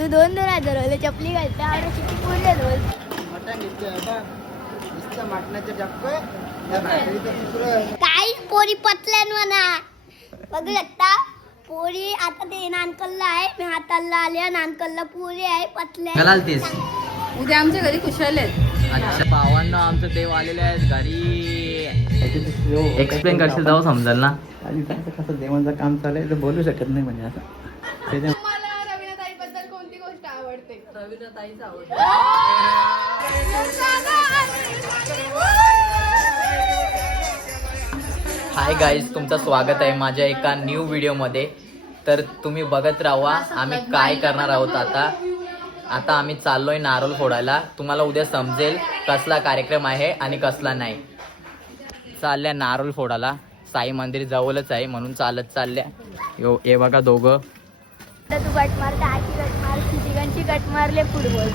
तू 2,000 role चपली घालता और किती पुरले रोल मटण घेतोय आता नुसतं मटणाचं डक्क त्या भाकरीचं दुसरं काही पोरी पतल्यान म्हणा बघू शकता पोरी आता ते नानकलला आहे मी हाताला आल्या नानकलला पोरी आहे पतल्या चलालतीस उद्या आमच्या घरी खुशाल आहेत. अच्छा भावांना आमचं देव आलेले आहेत घरी. एक्सप्लेन करशील जाऊ समजेल ना. आणि त्यांचं कसं देवांचं काम चालू तर बोलू शकत नाही म्हणजे असं त्याच्या मला रवीनाताईबद्दल कोणती गोष्ट आवडते? रवीनाताईच आवडते. हाय गाईज, तुमचं स्वागत आहे माझ्या एका न्यू व्हिडिओमध्ये. तर तुम्ही बघत राहा आम्ही काय करणार आहोत. आता आम्ही चाललोय नारळ फोडायला. तुम्हाला उद्या समजेल कसला कार्यक्रम आहे आणि कसला नाही. चालल्या नारळ फोडायला. साई मंदिर जवळच आहे म्हणून चालत चालल्या. हे बघा दोघं. तू कट मारता आजी कट मार तिघांची कट मारले फुटबॉल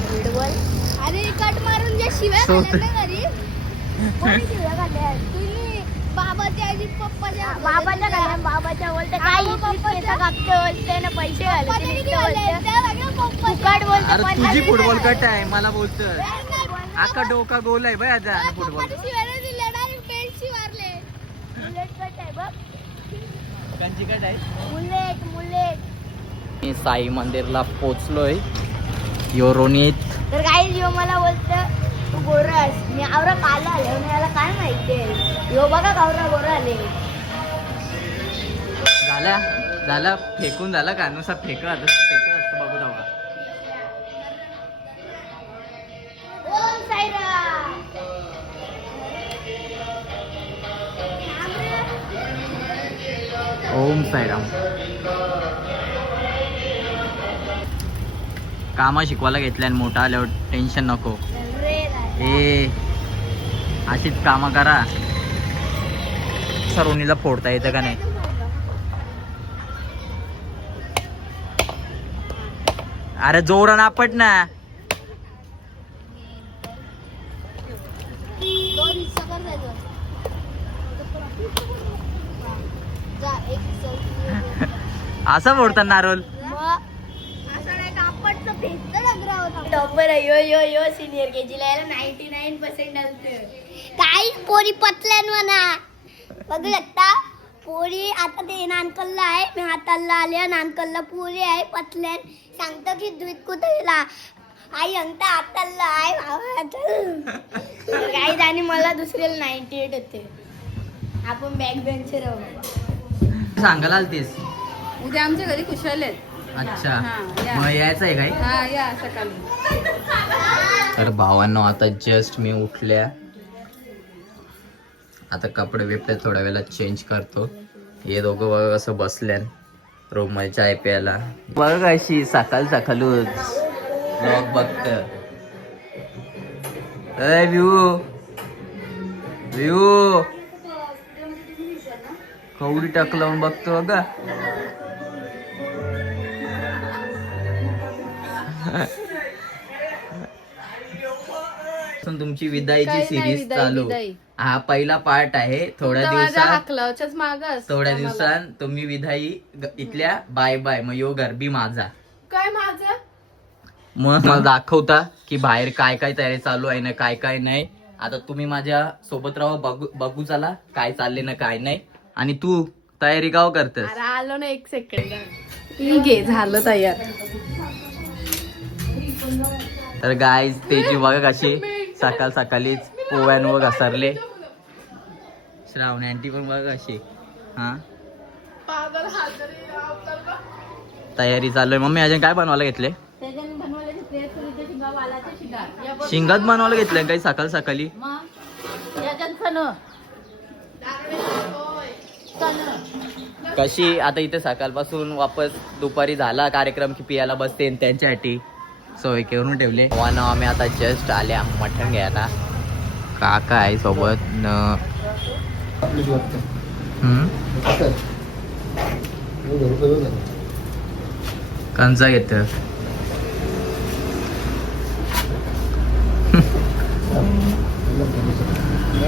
अरे कट मारून जे शिव्या खाल्ल्या ना घरी कोणी शिव्या खाल्ल्या तुम्ही बाबाच्या आजी पप्पाच्या बाबाच्या बोलते काय पप्पाचा कापते बोलते ना पैसे घालते फुकट बोलते. अरे तुझी फुटबॉल कट आहे मला बोलतं. आका डोका गोल आहे बाय आता फुटबॉल. कंची कट आहे. मी साई मंदिरला पोचलोय. यो रोनित. तर काही यो मला बोलतं तू गोरास मी आवरा काला आले याला काय माहितीये यो बघा गावरा गोरा आले झाला फेकून झाला का नुसार फेकत असतं बघू जावा. ओम साईराम ओम साईराम. कामा शिकवायला घेतल्या आणि मोठा आल्यावर टेन्शन नको. ए अशीच कामं करा. सरोनीला फोडता येतं का नाही. अरे जोरानं आपट ना. असं फोडतात नारोल. टॉपर यो सिनियर केजी ला 99% आलते. काही पोरी पतल्यान म्हणा बघू शकता पोरी आता ते नानकलला आहे मी हाताला आल्या नानकलला पोरी आहे पतल्यान सांगतो की दूध कुठेला आई अंगता हाताला आहे काही आणि मला दुसऱ्याला 98 होते. आपण बॅक बेंचर आहोत. सांगायला आलतीस. उद्या आमच्या घरी खुशाल आहेत. अच्छा हा, या. मग यायचं आहे काय. हा या सकाळी. तर भावांनो आता जस्ट मी उठल्या. आता कपडे बिपडे थोड्या वेळेला चेंज करतो. हे दोघं बघा कसं बसल्या रूम मध्ये चाय प्यायला. बघ अशी सकाळ सकाळूच ब्लॉग बघत. व्ह्यू कवडी टाकलं बघतो बघा. तुमची विदाईची सिरीज चालू. हा पहिला पार्ट आहे. थोड्या दिवसात तुम्ही विदाई इथल्या बाय बाय मग यो गरबी माझा काय माझं मग मला दाखवता की बाहेर काय काय तयारी चालू आहे ना काय काय नाही. आता तुम्ही माझ्या सोबत राहा बघू चला काय चालले ना काय नाही. आणि तू तयारी गाव करतेस. अरे आलो ना 1 सेकंड. ठीक आहे झालं तयार. तर गाईज त्याची बघा कशी सकाळ सकाळीच पोव्यांवर घसरले. श्रावणी आंटी पण बघा कशी. हा तयारी चालू आहे. मम्मी अजून काय बनवायला घेतले. शिंगात बनवायला घेतलंय काही सकाळ सकाळी. कशी आता इथे सकाळपासून वापस दुपारी झाला कार्यक्रम की पियाला बसते त्यांच्यासाठी सोय करून ठेवले. आम्ही आता जस्ट आल्या मटण घ्यायला. काका आहे सोबत कंचा घेत.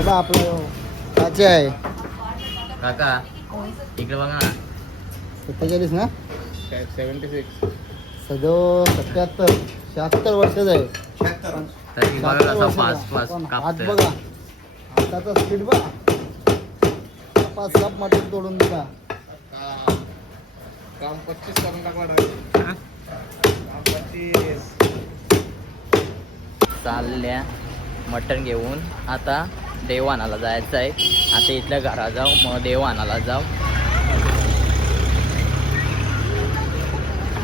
आपलं काचे आहे काका इकडे बघा ना. 47 ना 76 सदो 77 76 वर्षाचा आहे. तरी बघा कसा फास्ट फास्ट हात कापतोय. बघा हाताचा स्पीड बघा. पाच काप मटण तोडून दिला. काम 25 करून टाकला. चालल्या मटण घेऊन आता देवानाला जायचं आहे. आता इथल्या घरा जाऊ मग देवानाला जाऊ.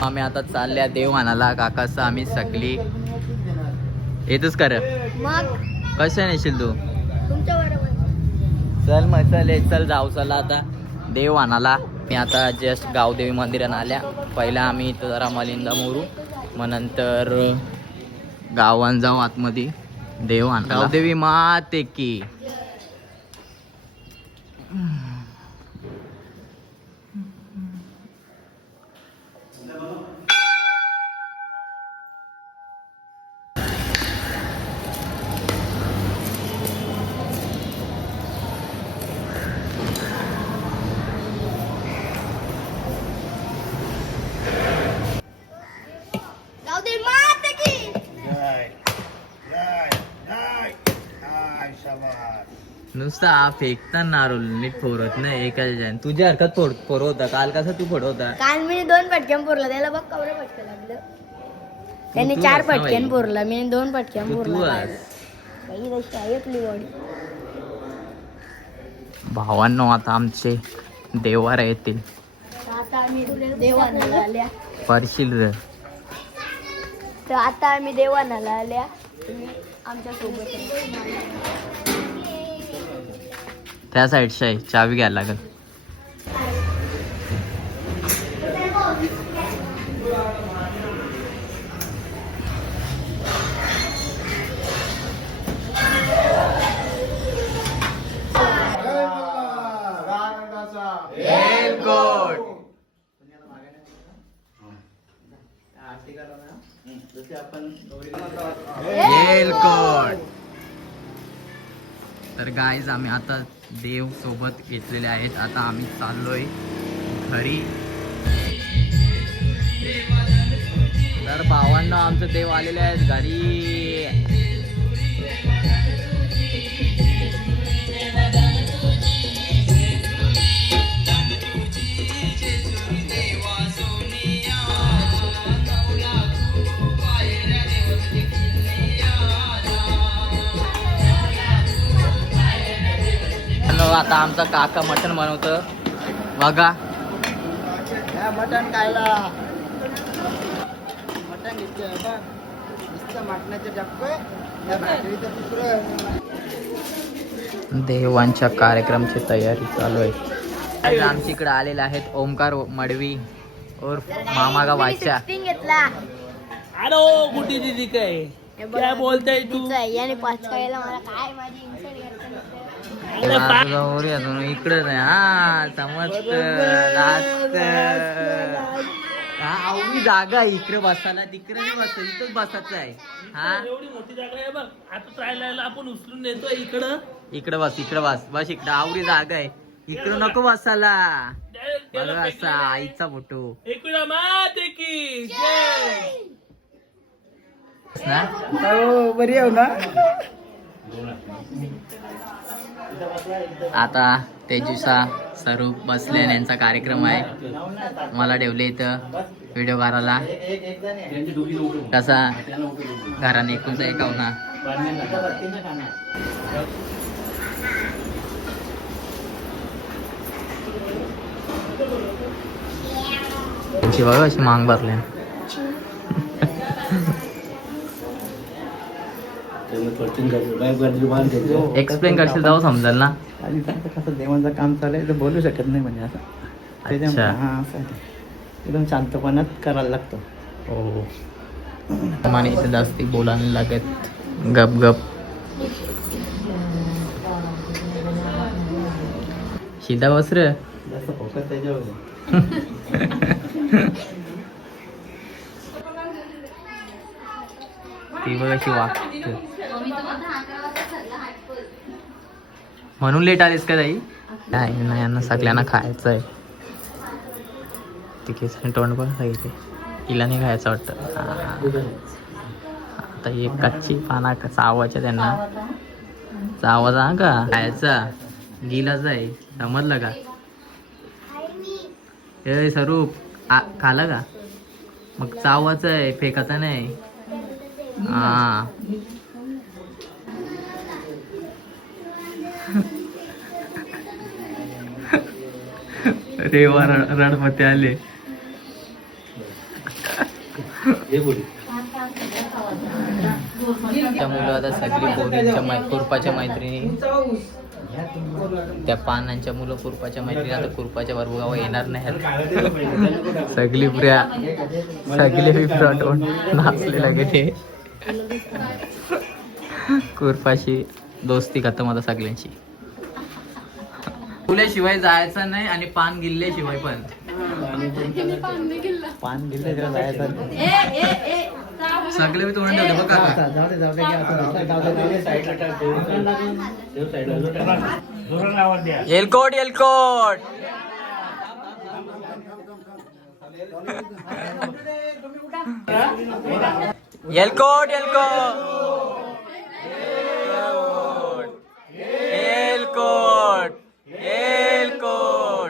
आम्ही आता चालल्या देवानाला. काकाचं आम्ही सगळी येतच कर. मग कसं नेशील तू? तुमच्या बरोबर चल मग चल जाऊ. चला आता देवानाला. मी आता जस्ट गावदेवी मंदिरात आल्या. पहिला आम्ही इथं जरा मलिंदा मोरू मग नंतर गावान जाऊ आतमध्ये देवान. गावदेवी माते की. गावदेवी माते की. नुसता फेकता नारळ नीट फोडत नाही एका जण. तुझ्या हरकत फोडवता. काल कसा तू फोडवता? काल मी 2 फटक्यान पुरला. त्याला बघ कवडं फटकं लागलं. त्यांनी तू 4 असा फटक्यान बाई. पुरला. मी 2 फटक्यान तू पुरला. आहेस. काही तशी आहे आपली बॉडी. भावांनो आता आमचे देवारा येतील. आता आम्ही देवानाला आल्या. परशील रे. तर आता आम्ही देवानाला आल्या. तुम्ही आमच्या सोबत त्या साईडच्या आहे. चावी घ्यायला लागेल. तर गाईज आम्ही आता देव सोबत घेतलेले आहेत. आता आम्ही चाललोय घरी. तर भावांना आमचं देव आलेले आहेत घरी. आता आमचा काका मटण बनवतं बघा. मटण खायला मटण घेतलं बघ. नुसतं मटणाचं डब्बे या भाकरीचं तुकडं. देवांच्या कार्यक्रमची तयारी चालू आहे. आमच्या इकडे आलेले आहेत ओमकार मडवी और मामागा वाच्या. घेतला. अरे कुठे दिदी काय काय बोलताय तू? याने 5 खायला मला काय माझी इन्सल्ट इकडे नाही. हा समजत लास्ट. आवडी जागा आहे इकडे बसायला. तिकडे नाही बस. इथंच बसायचं आहे. हा एवढी मोठी जागा आहे बघ. आता ट्रायला आपण उचलून नेतोय इकडं. इकडे बस. इकडे बस. बस इकडे आवडी जागा आहे. इकडे नको बसायला. बघा असा आईचा फोटो एकूणा माते की जय. ना. हो बरी आहे ना. आता तेजुसा स्वरूप बसले आणि यांचा कार्यक्रम आहे. मला ठेवले इथं व्हिडिओ करायला. कसा घराने एकुलता एक ना. त्यांची बघा अशी मांग भरले. एक्सप्लेन करशील जाऊ समजेल ना. आणि त्यांचं कसं देवांचं काम चालू आहे तर बोलू शकत नाही म्हणजे असं. त्याच्यामुळे अच्छा. हा असं आहे. एकदम शांतपणात करायला लागतो. हो माने इथे जास्ती बोलायला लागत. गप गप सीधा बस रे. जास्त फोकस त्याच्यावर. ती बघ अशी वागते. म्हणून लेट आलीस का ताई? नाही नाही यांना सगळ्यांना खायचं आहे. तिथे तोंड बघा सांगितले. तिला नाही खायचं वाटतं. आता एक कच्ची पाना चावायच्या त्यांना. चावाचा का खायचा गिलाच आहे, समजलं का? ए स्वरूप खाला का? मग चावाचं आहे, फेकायचं नाही. हा रेवा रडमते आले. त्या मुलं आता सगळी पोरींच्या कुरपाच्या मैत्रिणी, त्या पानांच्या मुलं कुरपाच्या मैत्रिणी आता कुरपाच्या बरोबर येणार नाही. सगळी प्रिया सगळे फ्रंट नाचले लगे. कुरपाशी दोस्ती खतम आता सगळ्यांची. शिवाय जायचं नाही आणि पान गिल्ल्याशिवाय पण. पान गिल्ले जायचं सगळे मी तोंड ठेवले बघ काका. एलकोट एलकोट एलकोट एलकोट एलकोट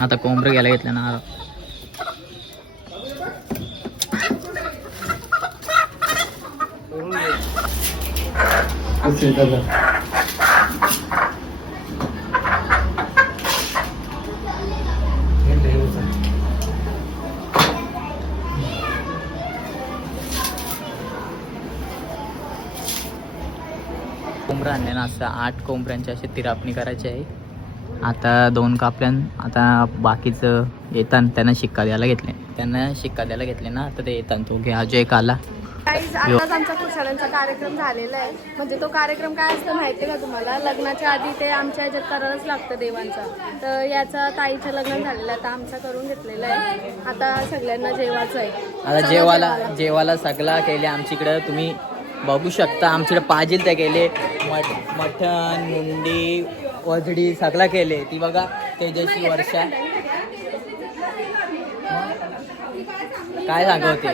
आता कोंबडं घ्यायला घेतलं ना. कोंबडा आणले ना, असं 8 कोंबड्यांची अशी तिरापणी करायची आहे. आता 2 कापल्यान. आता बाकीचं येतात त्यांना शिक्का द्यायला घेतले. ना तर ते येतात. तो घे अजय काला. आताच आमचा पुसाड्यांचा कार्यक्रम झालेला आहे. म्हणजे तो कार्यक्रम काय असतं माहिती आहे का तुम्हाला? लग्नाच्या आधी ते आमच्या ह्याच्यात करायलाच लागतं देवांचा. तर याचा ताईचं लग्न झालेलं आहे, आता आमचा करून घेतलेलं आहे. आता सगळ्यांना जेवायचं आहे. आता जेवाला सगळा केले आमच्याकडे. तुम्ही बघू शकता आमच्याकडे पाजील त्या केले. मटण मुंडी वजडी सगळा केले. ती बघा तेजस्वी वर्षा काय सांगत होते.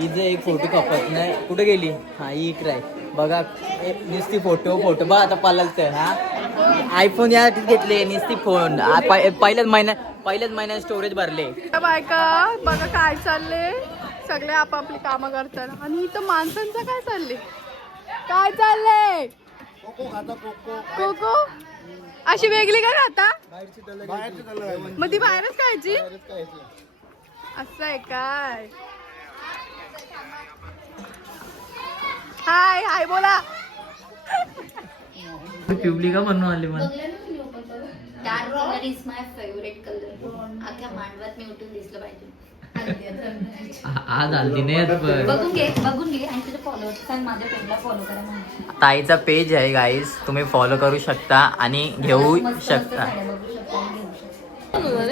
हिचे एक फोटो कपत नाही. कुठे गेली? हा इकडे आहे बघा. नुसती फोटो बघ आता पालत. हा आयफोन या घेतले नुसती फोन. पहिल्याच महिन्यात स्टोरेज भरले. बायका बघा काय चालले, सगळे आपापली कामं करतात. आणि इथं माणसांचं काय चाललंय? कोको अशी वेगळी का खाता? मग ती बाहेरच खायची? असं आहे काय? हाय हाय बोला. पिवली का बनवून आली मला? Dark colour is my favourite colour. अख्ख्या मांडवात मी उठून दिसलं पाहिजे. आज आलती नाही. बघून घे आणि तुझे फॉलोअर्स सांग माझ्या पेजला फॉलो करा म्हणून. ताईचा पेज आहे गाईज, तुम्ही फॉलो करू शकता आणि घेऊ शकता.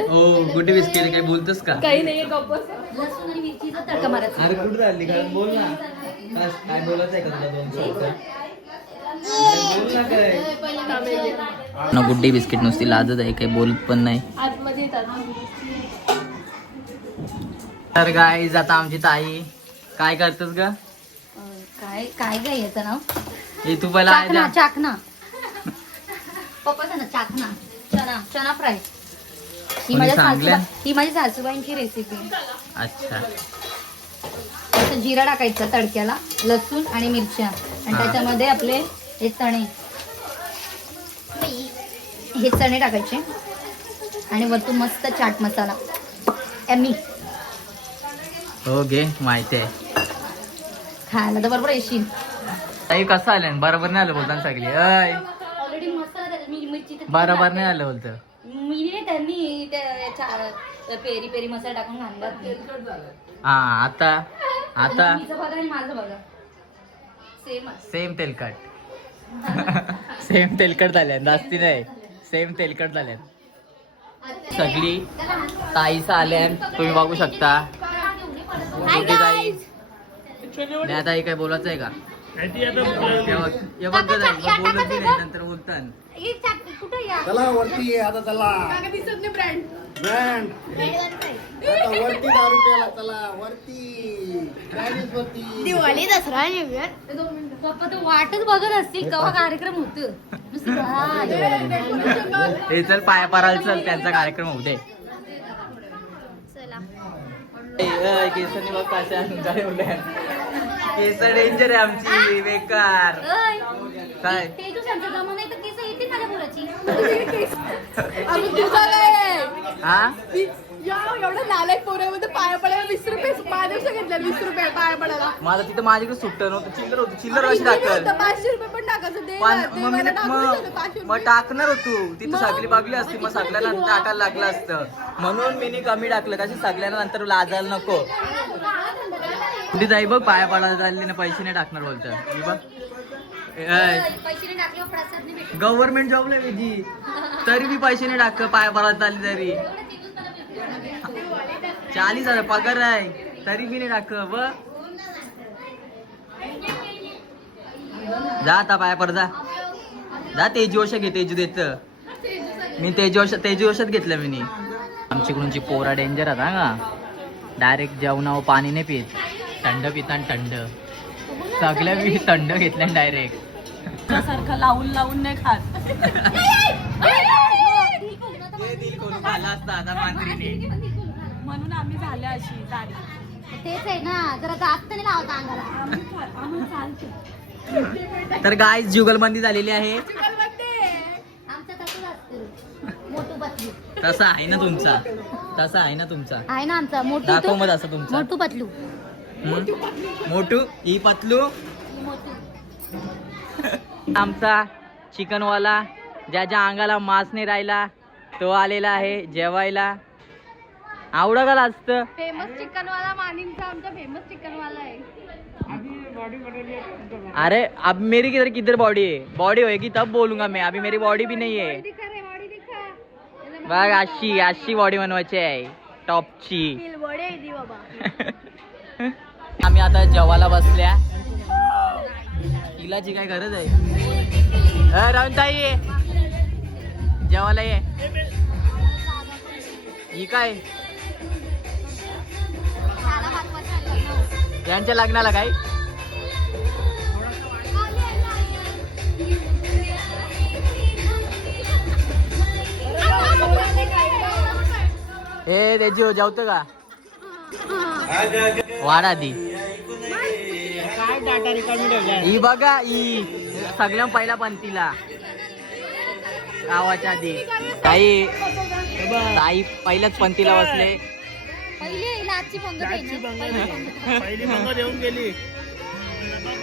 हो गुड्डी बिस्किट काय बोलतोस का? काही नाही गप्प. लसूण आणि मिरचीचा तडका मारायचा. अरे कुठे झाली का? बोल ना. काय बोलायचं आहे का तुला? 2 शब्द बोल ना. काय ना गुड्डी बिस्किट नुसती लाजत आहे, काही बोलत पण नाही. आतमध्ये येतात. तर गाईज आता आमची ताई काय करतस ग? काय याचं नाव? हे तू पहिला चाकणा. पप्पाचं ना चाकणा चना फ्राय. ही माझ्या सासूबाईंची रेसिपी. अच्छा. असं जिरा टाकायचा तडक्याला, लसूण आणि मिरच्या, आणि त्याच्यामध्ये आपले हे चणे टाकायचे आणि वरतून मस्त चाट मसाला. एम्मी हो घे, माहिती आहे. खायला तर बरोबर येशील. ताई कसं आलं? बरोबर नाही आलं बोलताना सगळी. ऑलरेडी मसाला मिरची बरोबर नाही आलं बोलतं. मी नाही, त्यांनी पेरी पेरी मसाला टाकून घालला. हा आता बघा आणि माझं बघा सेम तेलकट. सेम तेलकट झाल्या, जास्ती नाही, सेम तेलकट झाल्या सगळी. ताईचा आल्या तुम्ही बघू शकता. ताई काय बोलायचं आहे का? आणि ती आता हे बघ गं जाईल, मग बोलत बी नाही नंतर बोलतान. कुठं या चला वरती ये आता चला दिसत नाही ब्रँड ब्रँड आता वरती दारू प्यायला चला वरती Chinese वरती दिवाळी दसरा पप्पा तर वाटच बघत असतील केव्हा कार्यक्रम होत हे चल पाया पारायला चल, त्यांचा कार्यक्रम होऊ दे. चला केसरनी बघ कशा काय बोलल्या. केसर डेंजर आहे आमची, बेकार. काय तेजू सांगतो जमा नाही तर केस येते माझ्या मुलाची हा एवढं नालायक पोऱ्यामध्ये पाया पडायला 20 रुपये माझ्यापेक्षा घेतल्या 20 रुपये पाया पडायला माझं तिथं माझ्याकडे सुट्ट नव्हतं, चिल्लर होतं. चिल्लर कशी टाकल? 500 रुपये पण टाकायचं ते मग टाकणार होतो तिथं, सगळी बागली असती, मग सगळ्यांना टाकायला लागलं असतं. म्हणून मी कमी टाकलं, कशी सगळ्यांना नंतर लाजायला नको. कुठे जाई बघ पाया पडायला चालली ना, पैसे नाही टाकणार बोलतं. मी बघ पैसे टाकले प्रसाद नाही भेटत गव्हर्नमेंट जॉबला जी तरी मी पैसे नाही टाक, पाया पडायला चालली तरी 40,000 पगार आहे तरी मी नाही टाक. व जा आता पाया पड, जा तेजू वर्ष घे, तेजू देत मी तेजू वर्षात घेतलं मी. आमच्याकडूनची पोरा डेंजर आता का, डायरेक्ट जेवणावर पाणी नाही पित, थंड पिता थंड. सगळ्या मी थंड घेतल्या डायरेक्ट. सारखं लावून लावून नाही खात. झाला असता आता मांजरीने. म्हणून आम्ही झाल्या अशी जाडी. तेच आहे ना, जरा जास्त नाही लावता अंगाला. तर गाय जुगलबंदी झालेली आहे. आमचं तसंच असतं मोठू पतलू. तसा आहे ना तुमचा, तसा आहे ना तुमचा. आहे ना आमचा मोठू दाखव मग असं तुमचा. मोठू पतलू. मोठू ही पतलू. आमचा चिकनवाला ज्याच्या अंगाला मांस नाही राहिला तो आलेला आहे जेवायला. आवडं का असतं. फेमस चिकन वाला मानिंगचा आमचा फेमस चिकन वाला आहे. अरे अब मेरी किधर बॉडी है, बॉडी होएगी तब बोलूंगा मैं, अभी मेरी बॉडी भी नहीं है. बघ अशी बॉडी बनवायची आहे टॉपची. आम्ही आता जेवायला बसल्या. हिलाची काय गरज आहे. रावणताई ये जेवायला ये. ही काय यांच्या लग्नाला काय हे तेजू जेवतो का वाडा दी. ही बघा ही सगळ्या पहिल्या पंथीला गावाच्या आधी ताई पहिल्याच पंथीला बसले. पहिली मंगळ येऊन गेली.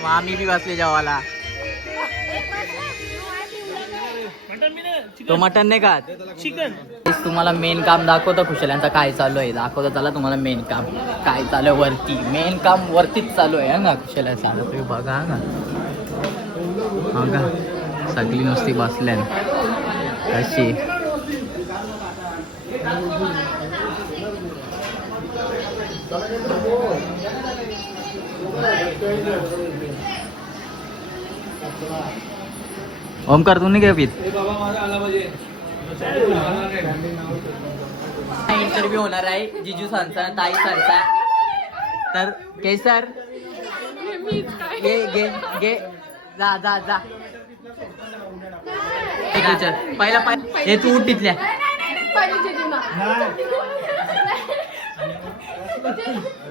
मग आम्ही बी बसले जेवायला. मटन मी ना तो मटन नाही खात. चिकन तुम्हाला मेन काम दाखवतो खुशाल्यांचा काय चालू आहे. दाखवतो चला तुम्हाला मेन काम काय चालू आहे. वरती मेन काम वरतीच चालू आहे ना खुशाल्यांचा. तुम्ही बघा हा का सगळी नुसती बसल्या अशी. ओमकार तू नाही पित. इंटरव्ह्यू होणार आहे जिजू सांचा ताई सांचा. तर केसर घे घे घे जा जा जा. पहिला हे तू उठ तिथल्या.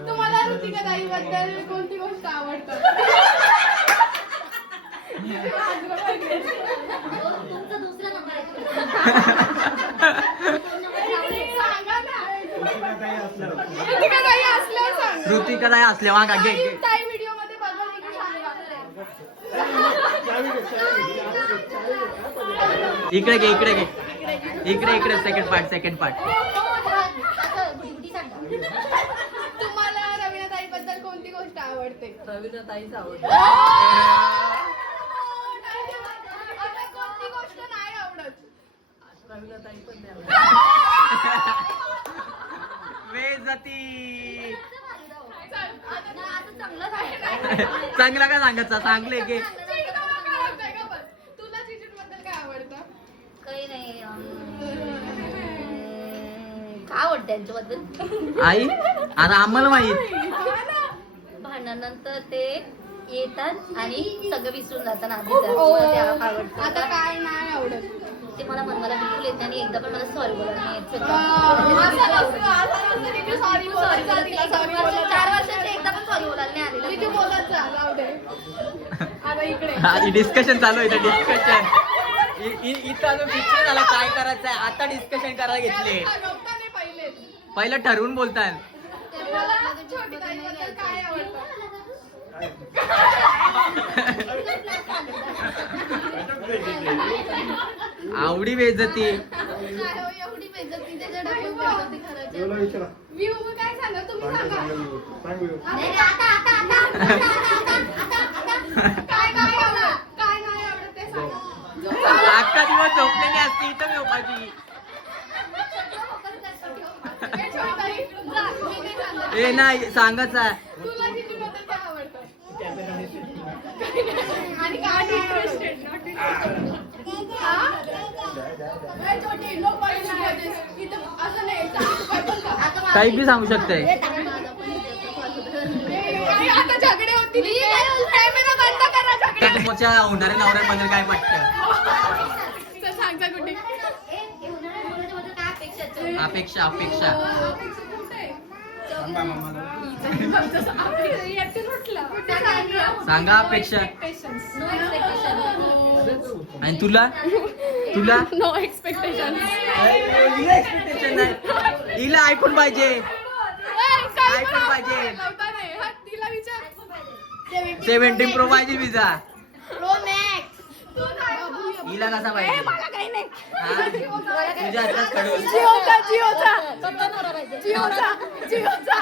तुम्हाला ऋतिका ताईबद्दल कोणती गोष्ट आवडतं. तुमचा दुसरा नंबर आहे. ऋतिका ताई असल्यावर सांग. ऋतिका ताई असल्या वागा घे घे. ताई व्हिडिओ मध्ये बघा की सांगा. इकडे घे इकडे घे इकडे इकडे सेकंड पार्ट. तुम्हाला रवीना ताईबद्दल कोणती गोष्ट आवडते. रवीना ताईच आवडते. कोणती गोष्ट नाही आवडत. रवीना ताई पण नाही आवडत. बेइज्जती. चांगला का सांगायचा चांगले की तुला चिचिट बद्दल काय आवडतं? काही नाही काय आवडतं त्यांच्याबद्दल आई आता आम्हाला माहित भांडणानंतर ते येतात आणि सगळं विसरून जातात आधी तर. मला ते आवडतं. आता काय नाही आवडत? ते मला मनवायला बिलकुल येत नाही आणि एकदा पण मला सॉरी बोलायला नाही येत सुद्धा. सॉरी Sorry बोलत नाही. 4 वर्षाचे एकदा पण सॉरी बोलायला नाही आलेलं. बोलत जा, जाऊ दे. आता इकडे डिस्कशन चालू आहे डिस्कशन इथं अजून फिक्शन झाला काय करायचं आहे आता डिस्कशन करायला घेतले नव्हता नाही पहिले. पहिलं ठरवून बोलतात तुम्हाला छोटी ताईबद्दल काय आवडतं? आवडी बेइज्जती एवढी बेइज्जती त्याच्या डबल बेइज्जती करायची. व्ह्यू काय सांगा तुम्ही सांगा. नाही, आता काय नाही आवडत? काय नाही आवडत ते सांगा. अख्खा दिवस झोपलेली असते इथं झोपायची हे छोटी ताई, जा, मी नाही सांगत. ए नाही सांगच आहे तुला चिचिटबद्दल काय आवडतं? आणि काय इंटरेस्टेड? हा? ए, छोटी, नो पर्सनल. इथं असं नाही, काय पण का? काही बी सांगू शकते काय आता झगडे होतील. कॅमेरा बंद करा झगडे. समोरच्या होणाऱ्या नवऱ्यांबद्दल काय वाटतं चल, सांग जा कुठे. अपेक्षा अपेक्षा सांगा अपेक्षा आणि तुला तुला नो एक्सपेक्टेशन. हिला expectation नाही हिला आयफोन पाहिजे आयफोन पाहिजे तिला विचार. 17 प्रो पाहिजे विजा प्रो मॅक्स. हिला कसा पाहिजे मला काही नाही. हा? तुझ्या हातात खडूस जिओचा जिओचा जिओचा. जिओचा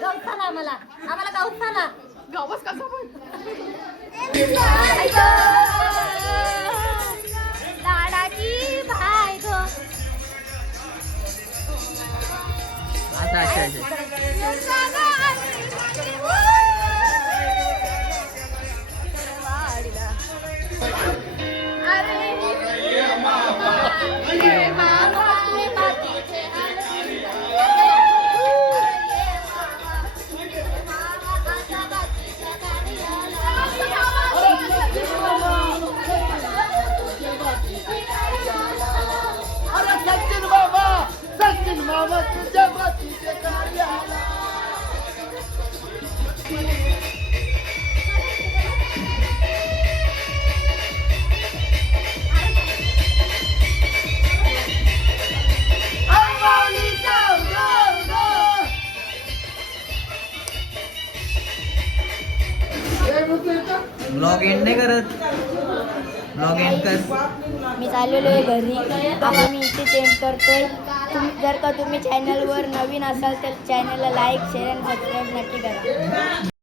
गवसाला आम्हाला गवसाला. गावस कसा पण. लाडाची भाय गो. अच्छा अच्छा अच्छा ब्लॉग एंड नाही करत ब्लॉग एंड कर मी चाललेलो आहे घरी. आता मी इथे चेंज करतोय. जर का तुम्ही चॅनलवर नवीन असाल तर चॅनलला लाईक शेअर आणि सबस्क्राईब नक्की करा.